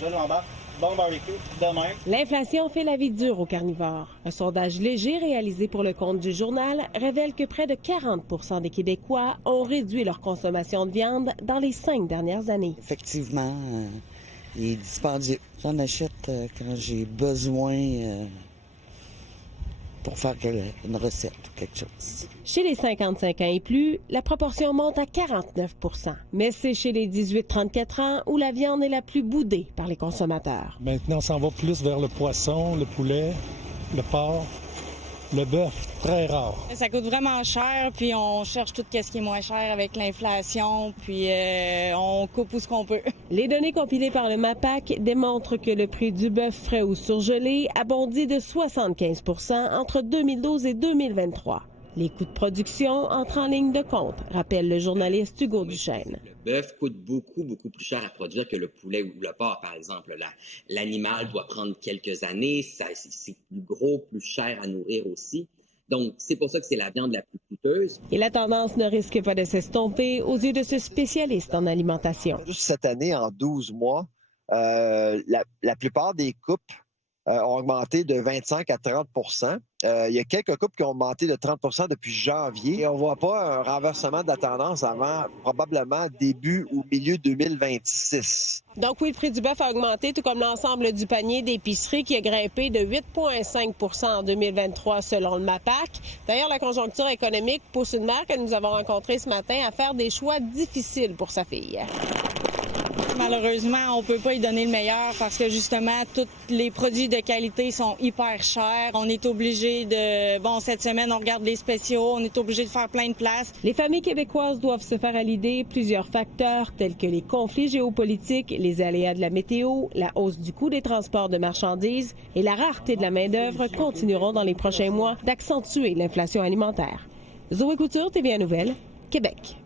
je l'embarque. Bon barbecue, demain. L'inflation fait la vie dure aux carnivores. Un sondage léger réalisé pour le compte du journal révèle que près de 40 des Québécois ont réduit leur consommation de viande dans les 5 dernières années. Effectivement, il est dispendieux. J'en achète quand j'ai besoin pour faire une recette ou quelque chose. Chez les 55 ans et plus, la proportion monte à 49 %. Mais c'est chez les 18-34 ans où la viande est la plus boudée par les consommateurs. Maintenant, on s'en va plus vers le poisson, le poulet, le porc, le bœuf, très rare. Ça coûte vraiment cher, puis on cherche tout ce qui est moins cher avec l'inflation, puis on coupe où ce qu'on peut. Les données compilées par le MAPAC démontrent que le prix du bœuf frais ou surgelé a bondi de 75 % entre 2012 et 2023. Les coûts de production entrent en ligne de compte, rappelle le journaliste Hugo Duchesne. Le bœuf coûte beaucoup plus cher à produire que le poulet ou le porc, par exemple. L'animal doit prendre quelques années, c'est plus gros, plus cher à nourrir aussi. Donc, c'est pour ça que c'est la viande la plus coûteuse. Et la tendance ne risque pas de s'estomper aux yeux de ce spécialiste en alimentation. Juste cette année, en 12 mois, la plupart des coupes ont augmenté de 25 à 30 Il y a quelques coupes qui ont augmenté de 30 depuis janvier. Et on ne voit pas un renversement de la tendance avant probablement début ou milieu 2026. Donc oui, le prix du bœuf a augmenté, tout comme l'ensemble du panier d'épicerie qui a grimpé de 8,5 % en 2023 selon le MAPAC. D'ailleurs, la conjoncture économique pousse une mère que nous avons rencontrée ce matin à faire des choix difficiles pour sa fille. Malheureusement, on peut pas y donner le meilleur parce que justement, tous les produits de qualité sont hyper chers. On est obligé de... cette semaine, on regarde les spéciaux, on est obligé de faire plein de places. Les familles québécoises doivent se faire à l'idée plusieurs facteurs tels que les conflits géopolitiques, les aléas de la météo, la hausse du coût des transports de marchandises et la rareté de la main-d'œuvre continueront dans les prochains mois d'accentuer l'inflation alimentaire. Zoé Couture, TVA Nouvelles, Québec.